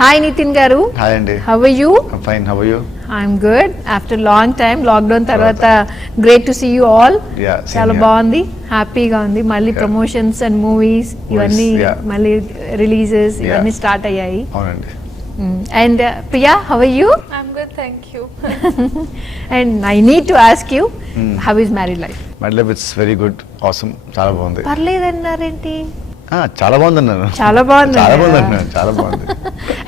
Hi Nitin garu. Hi Andy. How are you? I'm fine. How are you? I'm good. After long time, lockdown tarvata great to see you all. Yeah, same చాలా here. బాగుంది, హ్యాపీగా ఉంది. మళ్ళీ promotions and movies ఇవన్నీ yeah. మళ్ళీ releases Yeah. ఇవన్నీ start అయ్యాయి. అవునండి. And Priya, how are you? I'm good, thank you. And I need to ask you, how is married life? My life it's very good, awesome, చాలా బాగుంది. పర్లేదన్నారేంటి? చాలా బాగుంది అన్నాను. చాలా బాగుంది. చాలా బాగుంది అన్నాను. చాలా బాగుంది.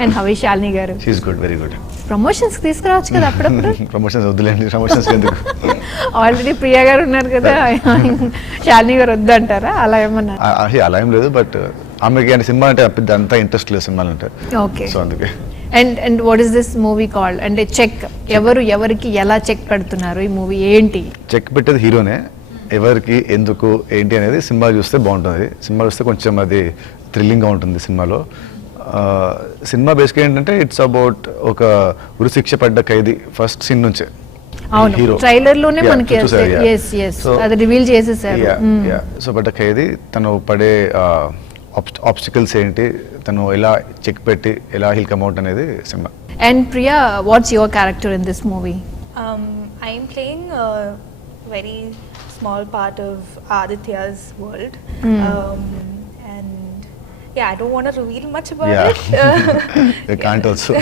అండ్ how is శాలిని గారు? She's good, very good. Promotions తీసుకురావచ్చు కదా అప్పుడప్పుడు. ప్రమోషన్స్ వద్దులేండి, ప్రమోషన్స్ ఎందుకు? ఆల్రెడీ ప్రియా గారు ఉన్నారు కదా, శాలిని గారు వద్దు అంటారా? అలా ఏమన్నా? అలా ఏం లేదు, బట్ ఆమెకి అంటే సినిమా అంటే పెద్ద అంతా ఇంట్రెస్ట్ లేదు సినిమాలు అంటే. ఓకే. సో అందుకే. And what is this movie called? అంటే చెక్ ఎవరికి ఎలా చెక్ పెడుతున్నారు ఈ మూవీ ఏంటి? చెక్ పెట్టేది హీరోనే, ఎవరికి ఎందుకు ఏంటి అనేది సినిమా చూస్తే బాగుంటుంది. సినిమా చూస్తే కొంచెం అది థ్రిల్లింగ్గా ఉంటుంది సినిమాలో. సినిమా బేసిక్గా ఏంటంటే ఇట్స్ అబౌట్ ఒక ఉరిశిక్ష పడ్డ ఖైదీ ఫస్ట్ సీన్ నుంచే. అవును, ట్రైలర్ లోనే మనకి అది రివీల్ చేసేసారు. సో పడ్డ ఖైదీ తను పడే ఆబ్స్టికల్స్ ఏంటి, తను ఎలా చెక్ పెట్టి ఎలా హిల్ కమ్ అవుట్ అనేది cinema. And Priya, what's your character in this movie? I'm playing a very small part of Aditya's world. And yeah, I don't want to reveal much about it. You can't also.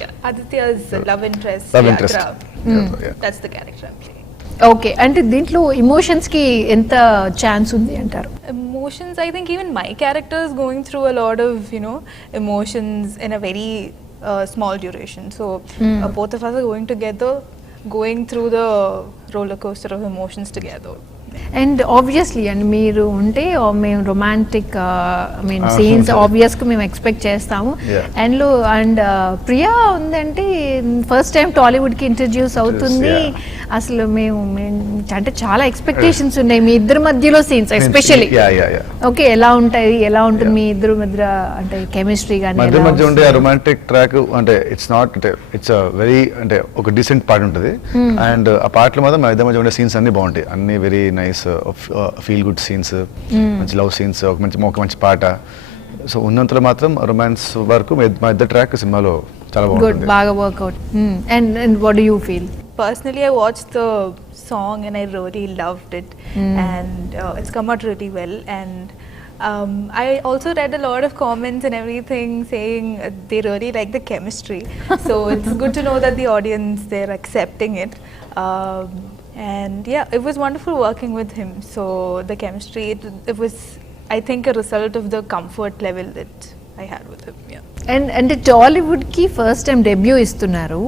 Yeah, Aditya's love interest. Love interest. Yeah. That's the character I'm playing. Okay. అంటే దీంట్లో emotions కి ఎంత chance ఉంది అంటారు? Emotions, I think even my character is going through a lot of, emotions in a very small duration. So both of us are going through the roller coaster of emotions together. And obviously and మీరు ఉంటే మేము romantic scenes ఆబ్వియస్గా మేము expect చేస్తాము. And Priya ఉందంటే first time టాలీవుడ్కి introduce అవుతుంది. అసలు మేము అంటే చాలా ఎక్స్పెక్టేషన్స్ ఉన్నాయి మీ ఇద్దరి మధ్యలో సీన్స్ ఎస్పెషల్లీ. ఓకే, ఎలా ఉంటుంది మీ ఇద్దరు మధ్య అంటే కెమిస్ట్రీ కానీ మధ్య ఉండే రొమాంటిక్ ట్రాక్ అంటే ఇట్స్ నాట్ అంటే ఇట్స్ వెరీ అంటే ఒక డీసెంట్ పార్ట్ ఉంటుంది. అండ్ ఆ పార్ట్లో మాత్రం మా ఇద్దరి మధ్య ఉండే సీన్స్ అన్ని బాగుంటాయి, అన్ని very nice feel good scenes, మంచి లవ్ సీన్స్, ఒక మంచి పాట. సో ఉన్నంతలో మాత్రం రొమాన్స్ వరకు మా ఇద్దరు ట్రాక్ సినిమాలో చాలా బాగుంటుంది, బాగా work out. And what do you feel? Personally, I watched the song and I really loved it, and it's come out really well. And I also read a lot of comments and everything saying they really like the chemistry. So it's good to know that the audience, they're accepting it. And yeah, it was wonderful working with him. So the chemistry, it was, I think, a result of the comfort level that I had with him. Yeah. And అంటే టాలీవుడ్కి first time debut ఇస్తున్నారు.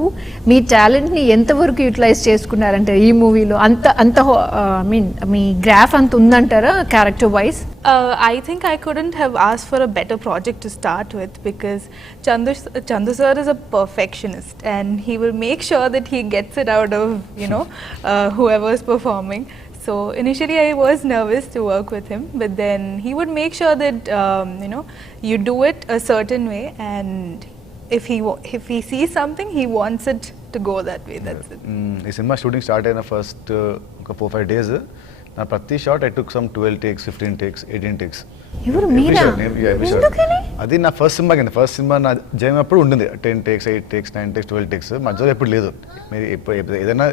మీ టాలెంట్ని ఎంతవరకు utilise చేసుకున్నారంటే ఈ మూవీలో? అంత I mean me graph అంత ఉందంటారా character wise? I think I couldn't have asked for a better project to start with, because Chandu sir is a perfectionist and he will make sure that he gets it out of whoever's performing. So initially I was nervous to work with him, but then he would make sure that you do it a certain way, and if he sees something, he wants it to go that way. That's it. ఈ cinema shooting start అయిన first ఒక 4-5 days నా ప్రతి shot I took some 12 takes, 15 takes, 18 takes. ఎవరు మీరా? అది నా first cinema కింద. First cinema నా జయం అప్పుడు ఉండింది 10 takes, 8 takes, 9 takes, 12 takes. మధ్యలో ఎప్పుడు లేదు. మీరు ఏదైనా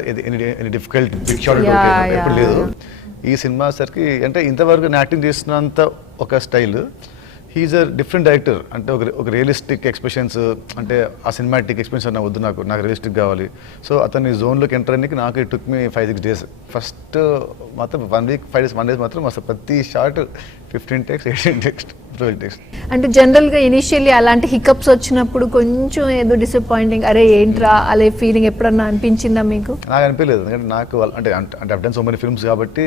డిఫికల్ట్ బిగ్ షాట్ ఎప్పుడు లేదు. ఈ సినిమా సరికి అంటే ఇంతవరకు నేను యాక్టింగ్ చేస్తున్నంత ఒక style. He's a different director. అంటే ఒక రియలిస్టిక్ ఎక్స్ప్రెషన్స్, అంటే ఆ సినిమాటిక్ ఎక్స్ప్రెషన్స్ అన్న వద్దు, నాకు రియలిస్టిక్ కావాలి. సో అతని జోన్లోకి ఎంటర్ అయ్యి నాకు it took me 5-6 days. First మాత్రం 1 week 5 days 1 day మాత్రం అసలు ప్రతి షాట్ 15 takes, 18 takes, 12 takes. అంటే జనరల్గా ఇనిషియల్లీ అలాంటి హికప్స్ వచ్చినప్పుడు కొంచెం ఏదో డిసప్పాయింటింగ్, అరే ఏంట్రా అలా ఫీలింగ్ ఎప్పుడన్నా అనిపించిందా మీకు? నాకు అనిపించలేదు, ఎందుకంటే నాకు అంటే I've done so many films కాబట్టి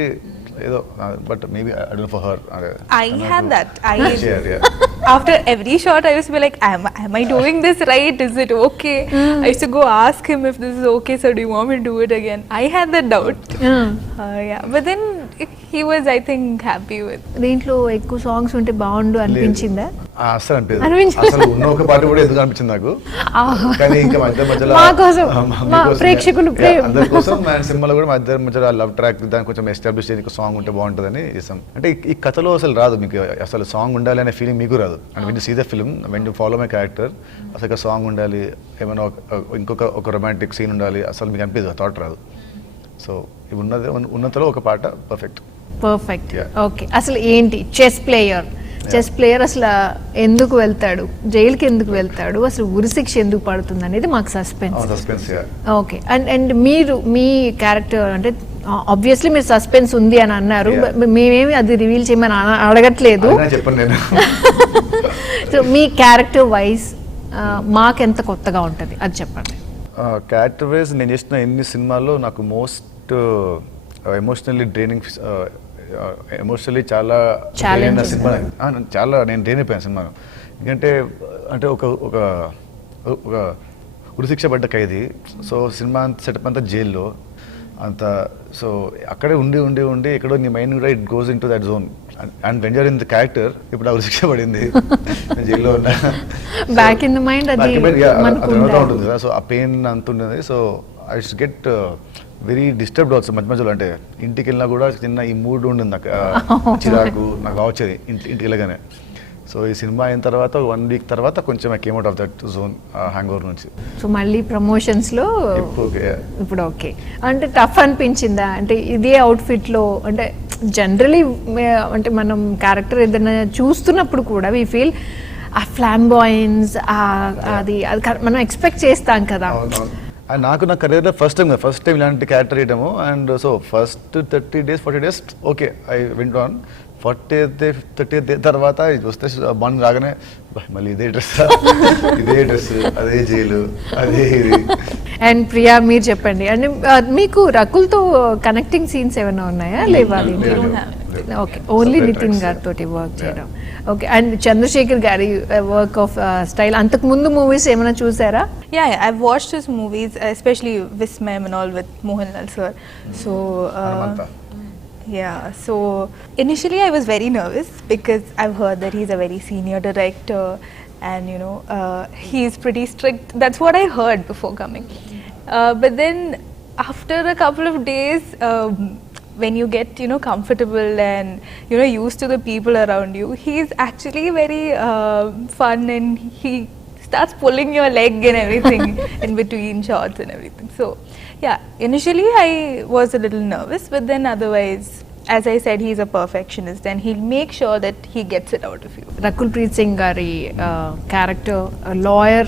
ఏదో, but maybe I don't know for her. I had that. After every shot I used to be like, am I doing this right? Is it okay? I used to go ask him if this is okay, so do you want me to do it again? I had that doubt. Yeah, but then he was, I think, happy with. దీంట్లో ఎక్కువ songs ఉంటే బాగుండు అనిపించిందా? అసలు అనిపించలేదు. అనిపించలేదు. అసలు ఉన్న ఒక పాట కూడా ఎందుకు అనిపించింది నాకు. కానీ ఇంకా మధ్యలో మా కోసం, మా ప్రేక్షకులు అందరి కోసం సినిమాలో కూడా మధ్యలో లవ్ ట్రాక్ దాని కొంచెం ఎస్టాబ్లిష్ చేయడానికి సాంగ్ ఉంటే బాగుంటుందని చేసాం. అంటే ఈ కథలో అసలు రాదు మీకు, అసలు సాంగ్ ఉండాలి అనే ఫీలింగ్ మీకు రాదు. And when you see the film, when you follow my character, అసలు సాంగ్ ఉండాలి, ఏమైనా ఒక రొమాంటిక్ సీన్ ఉండాలి, అసలు మీకు అనిపించదు, థాట్ రాదు. సో ఇవి ఉన్నతలో ఒక పాట పర్ఫెక్ట్. ఓకే, అసలు ఏంటి చెస్ ప్లేయర్ అసలు ఎందుకు వెళ్తాడు, జైలుకి ఎందుకు వెళ్తాడు, అసలు ఉరిశిక్ష ఎందుకు పడుతుంది అనేది మాకు సస్పెన్స్. ఓకే, అండ్ మీరు మీ క్యారెక్టర్ అంటే ఆబ్వియస్లీ మీరు సస్పెన్స్ ఉంది అని అన్నారు, మేమేమి అది రివీల్ చేయమని అడగట్లేదు. చెప్పండి నేను. సో మీ క్యారెక్టర్ వైజ్ మాకెంత కొత్తగా ఉంటుంది అది చెప్పండి. క్యారెక్టర్ వైజ్ నేను చేసిన ఎన్ని సినిమాల్లో నాకు మోస్ట్ ఎమోషనల్లీ డ్రైనింగ్, ఎమోషనల్లీ చాలా సినిమా, చాలా నేను డ్రైన్ అయిపోయాను సినిమాను. ఎందుకంటే అంటే ఒక ఉరిశిక్ష పడ్డ ఖైదీ, సో సినిమా సెటప్ అంతా జైల్లో అంత, సో అక్కడే ఉండి ఎక్కడో నీ మైండ్ కూడా it goes in to that zone. And when you're in the character, ఇప్పుడు ఆ ఉరిశిక్ష పడింది, నేను జైల్లో ఉన్నా, బ్యాక్ ఇన్ ద మైండ్ అది ఉంటుంది కదా, సో ఆ పెయిన్ అంత ఉంటుంది. So I should get very disturbed also మధ్యలో. అంటే ఇంటికి వెళ్ళినా కూడా చిన్న ఈ మూడ్ ఉండింది నాకు, చిరాకు నాకు వచ్చేది ఇంటికి వెళ్ళగానే. సో ఈ సినిమా అయిన తర్వాత 1 వీక్ తర్వాత కొంచెం I came out of that zone, hang over నుంచి. సో మళ్ళీ ప్రమోషన్స్లో ఇప్పుడు ఓకే. అంటే టఫ్ అనిపించిందా అంటే ఇదే అవుట్ఫిట్లో? అంటే జనరలీ అంటే మనం క్యారెక్టర్ ఏదైనా చూస్తున్నప్పుడు కూడా వి ఫీల్ ఆ ఫ్లాంబాయిన్స్, అది మనం ఎక్స్పెక్ట్ చేస్తాం కదా. నాకు నా కెరీర్లో ఫస్ట్ టైం ఇలాంటి క్యారెక్టర్ వేయడము. And so first 30 days 40 days okay I went on. 40th తర్వాత చూస్తే బాండ్ రాగానే మళ్ళీ ఇదే డ్రెస్ అదే జైలు అదే ఇది. అండ్ ప్రియా మీరు చెప్పండి, అంటే మీకు రకుల్తో కనెక్టింగ్ సీన్స్ ఏమైనా ఉన్నాయా లేవా? ఓకే, ఓన్లీ నితిన్ గారితో వర్క్ చేయడం. ఓకే, అండ్ చంద్రశేఖర్ గారి వర్క్ ఆఫ్ స్టైల్, అంతకు ముందు మూవీస్ ఏమైనా చూసారా? Yeah, I've watched his movies, especially Vismayam and all with Mohanlal sir. So yeah, so initially I was very nervous because I've heard that he's a very senior director and he's pretty strict. That's what I heard before coming. But then after a couple of days, when you get comfortable and used to the people around you, he's actually very fun, and he starts pulling your leg and everything in between shots and everything. So yeah, initially I was a little nervous, but then otherwise, as I said, he's a perfectionist and he'll make sure that he gets it out of you. Rakul Preet Singh gari character, lawyer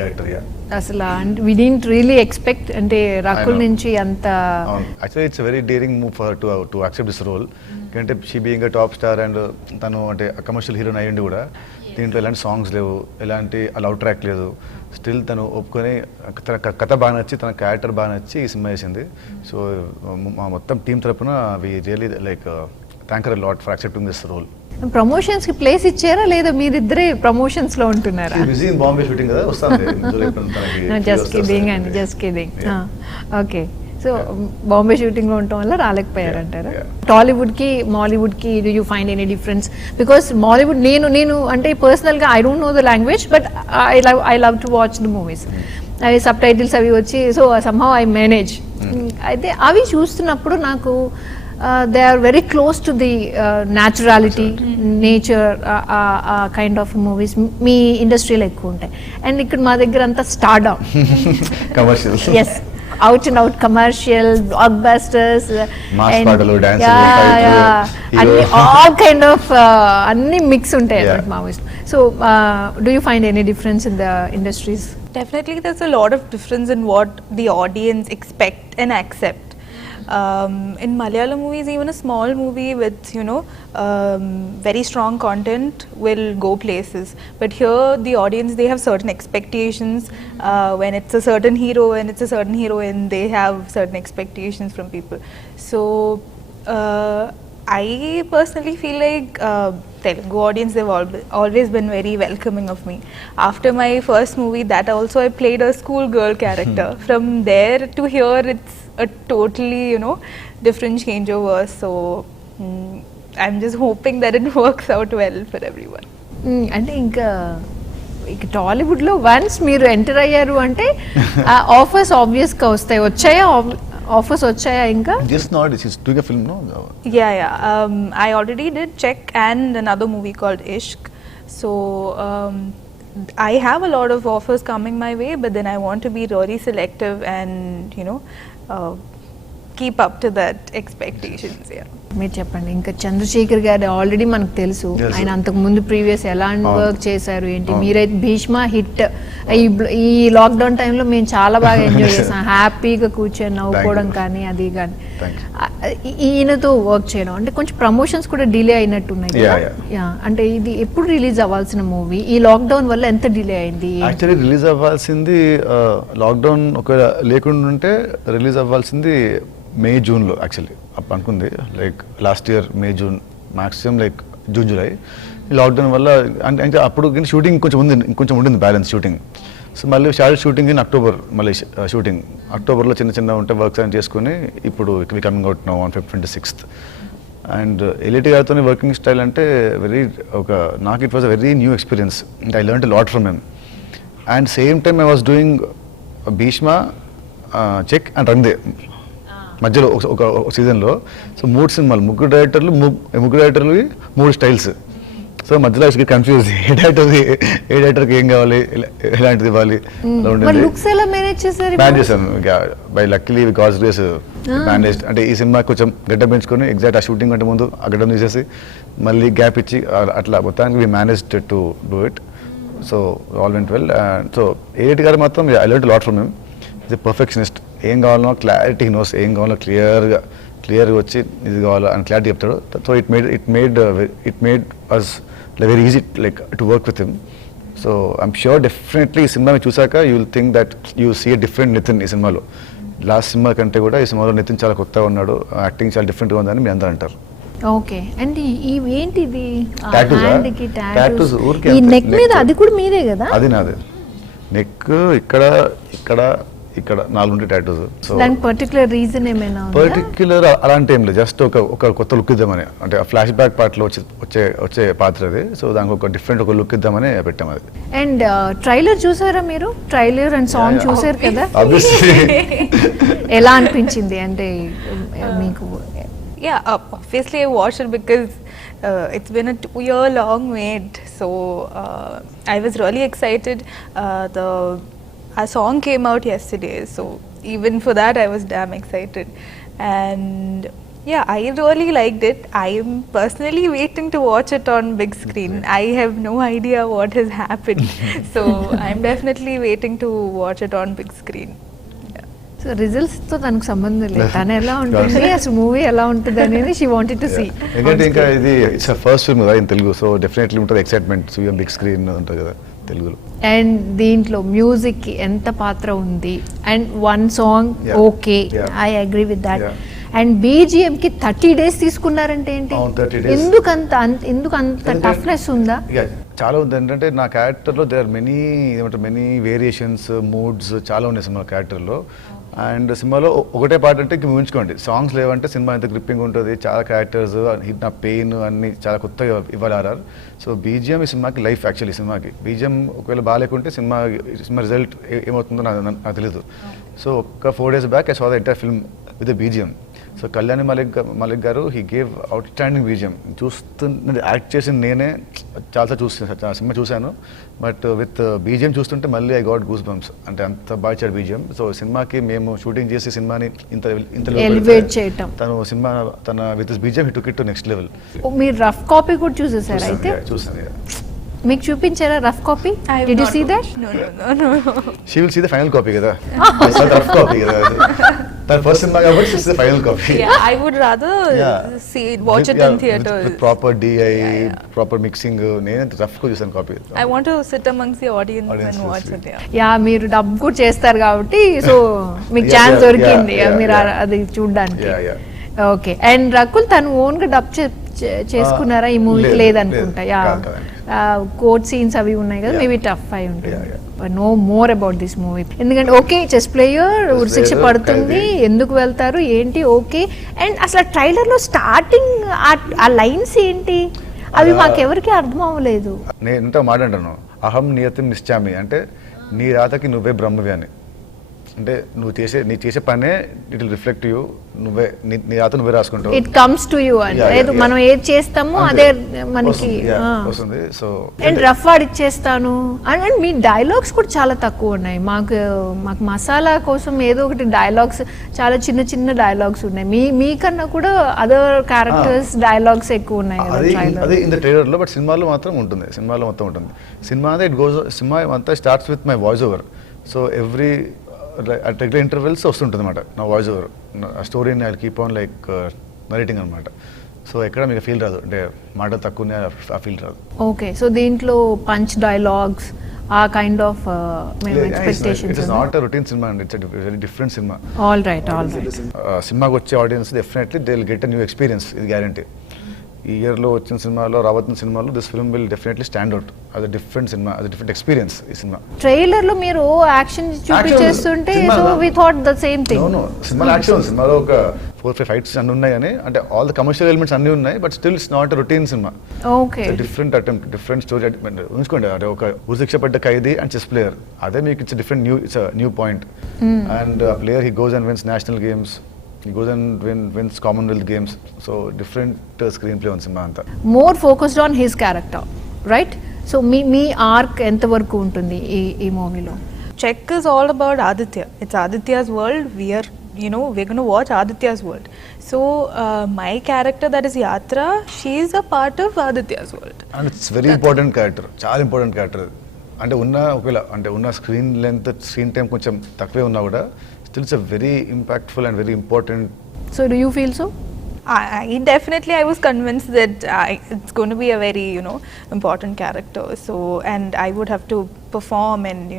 character, yeah. అసలు we didn't really expect అంటే రకుల్ నుంచి అంత. Actually it's very daring move for to accept this role. ఎందుకంటే she being a top star and తను అంటే commercial heroine అయ్యిండి కూడా, దీంట్లో ఎలాంటి సాంగ్స్ లేవు, ఎలాంటి లవ్ ట్రాక్ లేదు, స్టిల్ తను ఒప్పుకొని తన కథ బాగా నచ్చి తన క్యారెక్టర్ బాగా నచ్చి ఈ సినిమా చేసింది. సో మా మొత్తం టీం తరపున we really like thank her lot for accepting this role. Promotions కి ప్లేస్ ఇచ్చారా లేదా మీరిద్దరే ప్రమోషన్స్ లో ఉంటున్నారా? బాంబే షూటింగ్ కదా, వస్తాను. Just kidding. Okay, so Bombay shooting లో ఉండటం వల్ల రాలేకపోయారంటారా? టాలీవుడ్ కి మాలీవుడ్ కి do you find any difference? Because Mollywood నేను అంటే పర్సనల్ గా I don't know the language, but I love to watch the movies. అవి సబ్ టైటిల్స్ అవి వచ్చి, సో సమ్హౌ ఐ మేనేజ్. అయితే అవి చూస్తున్నప్పుడు నాకు they are very close to the naturality, nature kind of movies మీ ఇండస్ట్రీలో ఎక్కువ ఉంటాయి. అండ్ ఇక్కడ మా దగ్గర అంతా stardom, commercial, yes, out and out commercial blockbusters, అన్ని all kind of అన్ని మిక్స్ ఉంటాయి అన్నమాట movies. So do you find any difference in the industries? Definitely there's a lot of difference in what the audience expect and accept. In Malayalam movies, even a small movie with very strong content will go places, but here the audience, they have certain expectations. When it's a certain hero and it's a certain heroine, they have certain expectations from people. So I personally feel like Telugu audience, they've always been very welcoming of me. After my first movie, that also I played a school girl character. From there to here, it's a totally different changeovers. So I'm just hoping that it works out well for everyone. అంటే ఇంకా టాలీవుడ్లో once మీరు enter అయ్యారు అంటే offers ఆబ్వియస్గా వచ్చాయా offers వచ్చాయా ఇంకా? Just not, she's doing a film, no? Yeah. I already did Check and another movie called Ishq. So I have a lot of offers coming my way, but then I want to be really selective and keep up to that expectations. Yeah. మీరు చెప్పండి, ఇంకా చంద్రశేఖర్ గారు already మనకు తెలుసు, ఆయన అంతకు ముందు previous ఎలాంటి వర్క్ చేశారు ఏంటి. మీరైతే భీష్మ హిట్, ఈ లాక్డౌన్ టైంలో మేము చాలా బాగా ఎంజాయ్ చేసాం, హ్యాపీగా కూర్చొని నవ్వుకోవడం కానీ అది కానీ. ఈయనతో వర్క్ చేయడం అంటే కొంచెం ప్రమోషన్స్ కూడా డిలే అయినట్టున్నాయి కదా. అంటే ఇది ఎప్పుడు రిలీజ్ అవ్వాల్సిన మూవీ ఈ లాక్డౌన్ వల్ల ఎంత డిలే అయింది? యాక్చువల్లీ రిలీజ్ అవ్వాల్సింది లాక్డౌన్ ఒకవేళ లేకుండా ఉంటే రిలీజ్ అవ్వాల్సింది మే జూన్లో యాక్చువల్లీ అప్పుడు అనుకుంది, like last year May June maximum, like June July. Lockdown వల్ల అంటే అప్పుడు షూటింగ్ ఇంకొంచెం ఉండింది బ్యాలెన్స్ షూటింగ్. సో మళ్ళీ షార్ట్ షూటింగ్ ఇన్ అక్టోబర్, మళ్ళీ షూటింగ్ అక్టోబర్లో చిన్న ఉంటే వర్క్స్ అని చేసుకుని ఇప్పుడు coming out now on 26th. And Yeleti గారితో వర్కింగ్ స్టైల్ అంటే నాకు it was a very new experience. I learn a lot from him. And same time I was doing Bheeshma, check and Rang De మధ్యలో ఒక సీజన్లో. సో 3 సినిమాలు, ముగ్గురు డైరెక్టర్లు 3 స్టైల్స్. సో మధ్యలో కన్ఫ్యూజ్, ఏ డైరెక్టర్కి ఏం కావాలి, ఎలాంటిది ఇవ్వాలి. మేనేజ్ చేశాను by luckily God's grace manage. అంటే ఈ సినిమా కొంచెం గడ్డ పెంచుకొని ఎగ్జాక్ట్ ఆ షూటింగ్ అంటే ముందు ఆ గడ్డం తీసేసి మళ్ళీ గ్యాప్ ఇచ్చి అట్లా మొత్తానికి we managed to do it. So all went well. So ఏటి గారు మాత్రం I learned lot from him. Is a perfectionist. ఏం కావాలనో క్లారిటీ నోస్, ఏం కావాలో క్లియర్గా వచ్చి ఇది కావాలో అని క్లారిటీ చెప్తాడు. So it made us very easy like to work with him. So I'm sure definitely ఈ సినిమా చూసాక you will think that you see a different Nitin ఈ సినిమాలో. లాస్ట్ సినిమా కంటే కూడా ఈ సినిమాలో నితిన్ చాలా కొత్తగా ఉన్నాడు, యాక్టింగ్ చాలా డిఫరెంట్గా ఉందని మీ అందరూ అంటారు. ఓకే. అండ్ ఏంటిది టాటూస్? ఈ నెక్ మీద అది కూడా మీదే కదా? అది నాదే. నెక్ ఇక్కడ 4 ఉంటాయి టాటూస్. సో దానికి పర్టికులర్ రీజన్ ఏమైనా? పర్టికులర్ అలాంటి ఏం లేదు, జస్ట్ ఒక కొత్త లుక్ ఇద్దామని. అంటే ఆ ఫ్లాష్ బ్యాక్ పార్ట్లో వచ్చే పాత్ర అది. సో దానికి ఒక డిఫరెంట్ ఒక లుక్ ఇద్దామని పెట్టాం అది. అండ్ ట్రైలర్ చూసారా మీరు? ట్రైలర్ అండ్ సాంగ్ చూసారు కదా, ఎలా అనిపించింది అంటే మీకు? Yeah, obviously I watched it because it's been a 2-year-long wait. So I was really excited. Our song came out yesterday, so even for that I was damn excited. And yeah, I really liked it. I am personally waiting to watch it on big screen. I have no idea what has happened. So I'm definitely waiting to watch it on big screen. So results తో తనకు సంబంధం లేదు, తను ఎలా ఉంటుంది అసలు movie ఎలా ఉంటుంది అనేది షీ వాంటెడ్ టు సీ. ఎందుకంటే ఇంకా ఇది ఇట్స్ ఫస్ట్ ఫిల్మ్ కదా ఇన్ తెలుగు, సో డెఫినెట్లీ ఉంటుంది ఎక్సైట్మెంట్. సో బిగ్ స్క్రీన్ ఉంటుంది కదా తెలుగులో. అండ్ దీంట్లో మ్యూజిక్ కి ఎంత పాత్ర ఉంది? And one song okay, I agree with that. And BGM కి 30 days తీసుకున్నారంటే ఏంటి? ఎందుకు అంత టఫ్నెస్ ఉందా? చాలా ఉంది. ఏంటంటే నా క్యారెక్టర్లో there are many variations, moods చాలా ఉన్నాయి సినిమా క్యారెక్టర్లో. అండ్ సినిమాలో ఒకటే పాట అంటే ఊహించుకోండి, సాంగ్స్ లేవంటే సినిమా ఎంత గ్రిప్పింగ్ ఉంటుంది. చాలా క్యారెక్టర్స్, నా పెయిన్ అన్ని చాలా కొత్తగా ఇవ్వాలి ఆర్ఆర్. సో బీజిఎం ఈ సినిమాకి లైఫ్. యాక్చువల్లీ సినిమాకి బీజిఎం ఒకవేళ బాగాలేకుంటే సినిమా రిజల్ట్ ఏమవుతుందో నాకు తెలియదు. సో ఒక 4 days back I saw the entire film with the BGM. So Kalyani Malik గారు he gave outstanding BGM. చూస్తున్నది యాక్ట్ చేసింది నేనే చాలా సినిమా చూశాను, బట్ విత్ బీజిఎం చూస్తుంటే మళ్ళీ ఐ గాట్ గూస్ బంప్స్. అంటే అంత బాగా ఇచ్చాడు బీజిఎం. సో సినిమాకి మేము షూటింగ్ చేసి సినిమాని ఇంత ఎలివేట్ చేయటం, తన with BGM he took it to next level. మీరు రఫ్ కాపీ కూడా చూసేసారు అయితే? చూసాను. మీకు చూపించారా rough copy? Did you see that? No. She will see the final copy కదా. రఫ్ కాపీ కదా. తన ఫస్ట్ సినిమా కాబట్టి this is the final copy. Yeah, I would rather watch it in theaters. With proper DI, proper mixing. నేను rough గా చూసాను copy. I want to sit amongst the audience and watch it. Yeah, మీరు dub కూడా చేస్తారు కాబట్టి so మీకు chance దొరికింది మీరు అది చూడడానికి. ఓకే. అండ్ రకుల్ తను ఓన్ గా డబ్ చేసుకున్నారా ఈ మూవీకి? లేదు, లేదనుకుంటా. లేదు, యా, కాదు. కోర్ట్ సీన్స్ అవి ఉన్నాయి కదా, Yeah. మేబీ టఫ్ అయి ఉంటుంది. Yeah, no more about this movie. ఎందుకంటే ఓకే, చెస్ ప్లేయర్ ఉరిశిక్ష player, పడుతుంది, ఖైదీ. ఎందుకు వెళ్తారు ఏంటి, ఓకే. అండ్ అసలు ట్రైలర్ లో స్టార్టింగ్ ఆ లైన్స్ ఏంటి, అవి మాకెవరికి అర్థం అవ్వలేదు. నేను ఇంత మాట అంటాను, అహం నియతం నిశ్చామి, అంటే నీ రాతకి నువ్వే బ్రహ్మవి అని. అంటే నీ చేసే పనే ఇట్ విల్ రిఫ్లెక్ట్ యూ, నువ్వే నీ రాత నువ్వే రాసుకుంటావు. ఇట్ కమ్స్ టు యూ అంటే Yeah, yeah, మనం ఏది చేస్తామో అదే మనకి వస్తుంది. సో అండ్ రఫ్ ఆడిచ్చేస్తాను. అండ్ మీ డైలాగ్స్ కూడా చాలా తక్కువ ఉన్నాయి. మాకు మసాలా కోసం ఏదో ఒకటి డైలాగ్స్, చాలా చిన్న చిన్న డైలాగ్స్ ఉన్నాయి. మీకన్నా కూడా అదర్ క్యారెక్టర్స్ డైలాగ్స్ ఎక్కువ ఉన్నాయి కదా trailer. అది ఇన్ ద ట్రైలర్ లో, బట్ సినిమాలో మాత్రం ఉంటుంది. సినిమాలో మొత్తం ఉంటుంది. సినిమా అంటే సినిమా అంతా starts with my voice over. So every at regular intervals వస్తుంటుంది అనమాట నా వాయిస్ ఓవర్. ఆ స్టోరీని I keep on like narrating అనమాట. సో ఎక్కడ మీకు ఫీల్ రాదు, అంటే మాటలు తక్కువనే ఆ ఫీల్ రాదు. ఓకే, సో దీంట్లో పంచ్ డైలాగ్స్ ఆ కైండ్ ఆఫ్ మేము expectations. It's not a routine cinema అండి, it's very different cinema. All right. సినిమాకి వచ్చే audience definitely they will get a new experience, ఇది గ్యారంటీ. ఈ ఇయర్లో వచ్చిన సినిమాలో, రాబోతున్న సినిమాలో this film will definitely stand out. అది డిఫరెంట్ సినిమా, అది డిఫరెంట్ ఎక్స్పీరియన్స్ ఈ సినిమా. ట్రైలర్ లో మీరు యాక్షన్ చూపించేస్తుంటే so we thought the same thing. No సినిమాలో యాక్షన్ ఉంది. సినిమాలో ఒక 4-5 ఫైట్స్ అన్ని ఉన్నాయి, అని అంటే ఆల్ ద కమర్షియల్ ఎలిమెంట్స్ అన్ని ఉన్నాయి, but still it's not routine cinema. Okay, different attempt, different story. ఉంచుకోండి, అంటే ఒక ఉరిశిక్ష పడ్డ ఖైదీ అండ్ చెస్ ప్లేయర్, అదే మీకు it's different new point. And player he goes and wins national games, he goes and wins Commonwealth Games. So different screenplay on cinema anta. More focused on his character, right? So me arc ఎంత వరకు ఉంటుంది ఈ మూవీలో? Check is all about Aditya. It's Aditya's world. We're going to watch Aditya's world. So my character, that is Yatra, she's a part of Aditya's world. And it's very important character. చాలా important character. అంటే ఉన్న screen length, screen time కొంచెం తక్కువే ఉన్నా కూడా still it's a very impactful and very important. So do you feel so? I was convinced that it's going to be a very important character. So, and I would have to perform and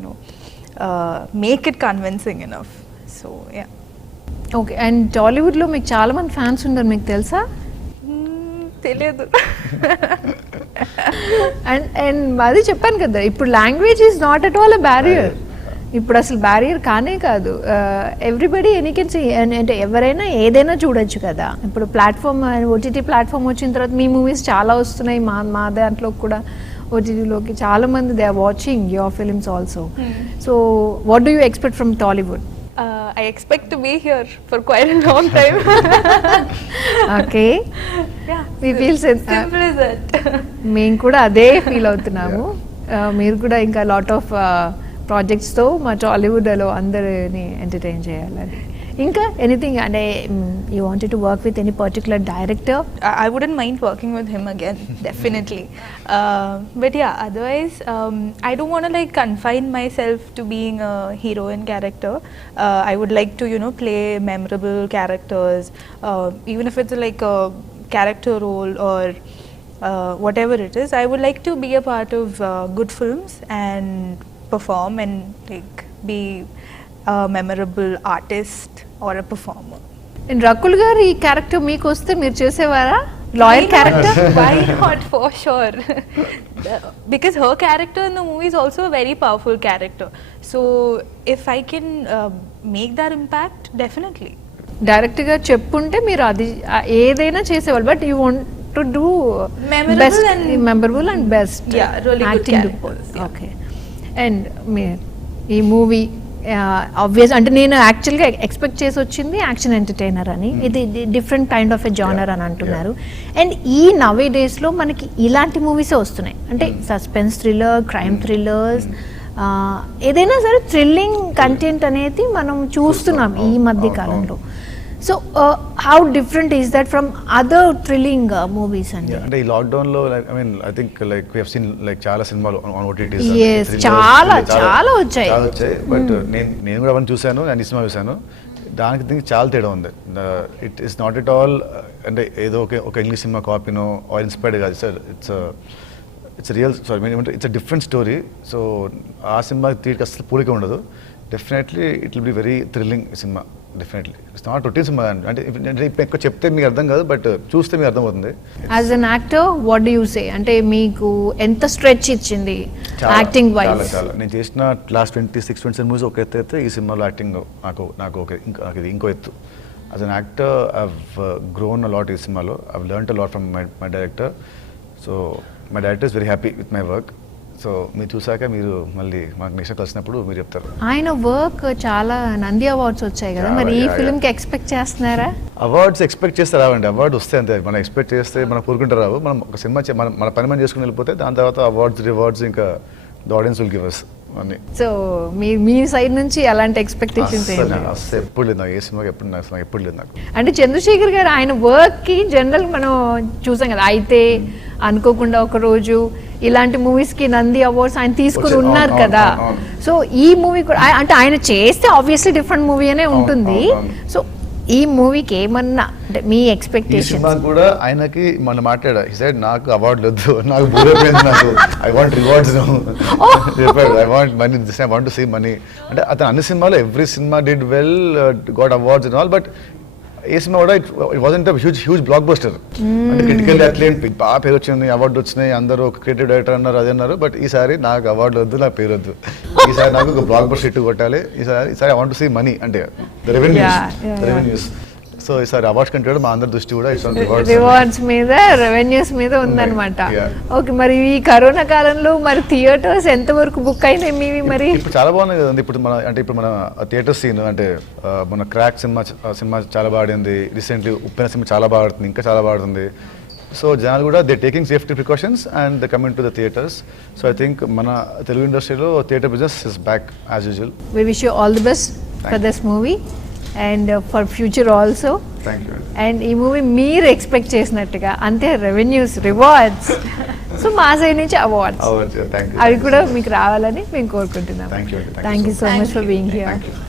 make it convincing enough. So yeah. Okay, and Tollywood లో మీకు చాలా మంది fans ఉన్నారు, మీకు తెలుసా? తెలియదు. And అది చెప్పాను కదా, ఇప్పుడు language is not at all a barrier. ఇప్పుడు అసలు బ్యారియర్ కానే కాదు. ఎవ్రీబడి ఎనీ కెన్ సీ, అంటే ఎవరైనా ఏదైనా చూడొచ్చు కదా. ఇప్పుడు ప్లాట్ఫామ్, ఓటీటీ ప్లాట్ఫామ్ వచ్చిన తర్వాత మీ మూవీస్ చాలా వస్తున్నాయి. మా దాంట్లో కూడా ఓటీటీలోకి చాలా మంది they are watching your films also. So what do you expect from Tollywood? I expect to be here for quite a long time. Okay. Yeah. We feel simple as that. మేము కూడా అదే ఫీల్ అవుతున్నాము. మీరు కూడా ఇంకా lot of ప్రాజెక్ట్స్తో మా టాలీవుడ్లో అందరిని ఎంటర్టైన్ చేయాలని. ఇంకా ఎనీథింగ్, అంటే you wanted to work with any particular director? I wouldn't mind working with him again, definitely. But yeah, otherwise, I don't want to confine myself to being a heroine character. I would like to, play memorable characters, even if it's like a character role or whatever it is. I would like to be a part of good films and perform and be a memorable artist or a performer. And Rakul గారు ఈ character మీకు వస్తే మీరు చేసేవారా? Lawyer character? Why not? For sure. Because her character in the movie is also a very powerful character. So if I can make that impact, definitely. Direct గా చెప్పుంటే మీరు అది ఏదైనా చేసేవాళ్ళు, but you want to do memorable and best acting. Okay. And ఈ movie obvious, అంటే నేను యాక్చువల్గా ఎక్స్పెక్ట్ చేసి వచ్చింది యాక్షన్ ఎంటర్టైనర్ అని. ఇది different kind of a genre అని అంటున్నారు. అండ్ ఈ నవే డేస్లో మనకి ఇలాంటి మూవీసే వస్తున్నాయి, అంటే సస్పెన్స్ థ్రిల్లర్, క్రైమ్ థ్రిల్లర్స్, ఏదైనా సరే థ్రిల్లింగ్ కంటెంట్ అనేది మనం చూస్తున్నాం ఈ మధ్య కాలంలో. So how different is that from other thrilling movies అండి? అంటే ఈ లాక్డౌన్ లో I think we have seen చాలా సినిమాలు ఆన్ ఓటీటీస్. yes, చాలా వచ్చాయి. బట్ నేను కూడా అవన్నీ చూశాను, నేను ఈ సినిమా చూశాను. దానికి దీనికి చాలా తేడా ఉంది. It is not at all అంటే ఏదో ఒక ఇంగ్లీష్ సినిమా కాపీనో ఆర్ ఇన్స్పైర్డ్ కాదు sir. It's real sorry, it's a different story. So ఆ సినిమా తీరికి అసలు పూలిక ఉండదు. Definitely it will be very thrilling cinema. Definitely it's not routine cinema అంటే ఇప్పుడు ఎక్కువ చెప్తే మీకు అర్థం కాదు బట్ చూస్తే మీకు అర్థమవుతుంది. As an actor what do you say, అంటే మీకు ఎంత స్ట్రెచ్ ఇచ్చింది యాక్టింగ్ చాలా వైజ్? చాలా నేను చేసిన లాస్ట్ 26-27 మూవీస్ ఒక ఎత్తు అయితే ఈ సినిమాలో యాక్టింగ్ నాకు ఒక ఇది ఇంకో ఎత్తు. As an actor I've grown a lot ఈ సినిమాలో. I've learned a lot from my director. So my director is very happy with my work. So మీరు చూసాక మీరు మళ్ళీ మాకు నెక్స్ట్ కలిసినప్పుడు మీరు చెప్తారు. ఆయన వర్క్ చాలా నంది అవార్డ్స్ వచ్చాయి కదా, మరి ఈ Yeah, ఫిల్మ్ కి ఎక్స్పెక్ట్ చేస్తున్నారా? అవార్డ్స్ ఎక్స్పెక్ట్ చేస్తే రావండి. అవార్డు వస్తే అంతే. మనం ఎక్స్పెక్ట్ చేస్తే మనం కోరుకుంటే రావు. మనం ఒక సినిమా మన పని మనం చేసుకుని వెళ్ళిపోతే దాని తర్వాత అవార్డ్స్ రివార్డ్స్ ఇంకా the audience will give us అన్నీ. సో మీ సైడ్ నుంచి అలాంటి ఎక్స్పెక్టేషన్స్ ఏంటి? అసలు ఎప్పుడు లేదు నాకు ఏ సినిమాకి ఎప్పుడు లేదు నాకు. అంటే చంద్రశేఖర్ గారు ఆయన వర్క్ కి జనరల్ మనం చూసాం కదా, అయితే అనుకోకుండా ఒక రోజు ఇలాంటి మూవీస్ కి నంది అవార్డ్స్ ఆయన తీసుకుని ఉన్నారు కదా. సో ఈ మూవీ కూడా అంటే ఆయన చేస్తే ఆబ్వియస్లీ డిఫరెంట్ మూవీ అనే ఉంటుంది. సో ఈ మూవీకి ఏమన్నా అంటే మీ ఈ ఎక్స్పెక్టేషన్? సినిమా కూడా ఆయనకి మనం మాట్లాడా ఈ సైడ్ నాకు అవార్డు వద్దు, నాకు బోరైపోయింది, నాకు ఐ వాంట్ రివార్డ్స్ చెప్పాడు. I want money, I want to see money. అంటే అతను అన్ని సినిమాలో every cinema did well, got awards and all. But ఏ సినిమా కూడా it wasn't huge blockbuster. అంటే క్రిటికల్ అథ్లీట్ బాగా పేరు వచ్చింది, అవార్డు వచ్చినాయి, అందరూ ఒక క్రియేటివ్ డైరెక్టర్ అన్నారు, అది అన్నారు. బట్ ఈసారి నాకు అవార్డు వద్దు, నాకు పేరు వద్దు, ఈసారి నాకు ఒక బ్లాక్ బస్టర్ హిట్ కొట్టాలి, ఈసారి I want to see money, అంటే రెవెన్యూస్. సో ఈసారి అవార్డ్స్ కంటే కూడా మా అందరి దృష్టి కూడా రివార్డ్స్ మీద, రెవెన్యూస్ మీద ఉందన్నమాట. Yeah. ఓకే, మరి ఈ కరోనా కాలంలో మరి థియేటర్స్ ఎంత వరకు బుక్ అయినాయి మీవి? మరి ఇప్పుడు చాలా బాగున్నాయి కదండి. ఇప్పుడు మన థియేటర్ సీన్ అంటే మన క్రాక్ సినిమా చాలా బాగా ఆడింది. రీసెంట్లీ ఉప్పెన సినిమా చాలా బాగా ఆడుతుంది, ఇంకా చాలా బాగా ఆడుతుంది. సో జనాలు కూడా they taking safety precautions and they coming to the theatres. So I think మన తెలుగు ఇండస్ట్రీలో theatre business is back as usual. We wish you all the best for this movie and for future also. Thank you. And ఈ movie మీరు expect చేసినట్టుగా అంతే revenues, rewards, so మా side నుంచి awards thank you. అవి కూడా మీకు రావాలని మేము కోరుకుంటున్నాం. Thank you. Thank you so much for being here. Thank you.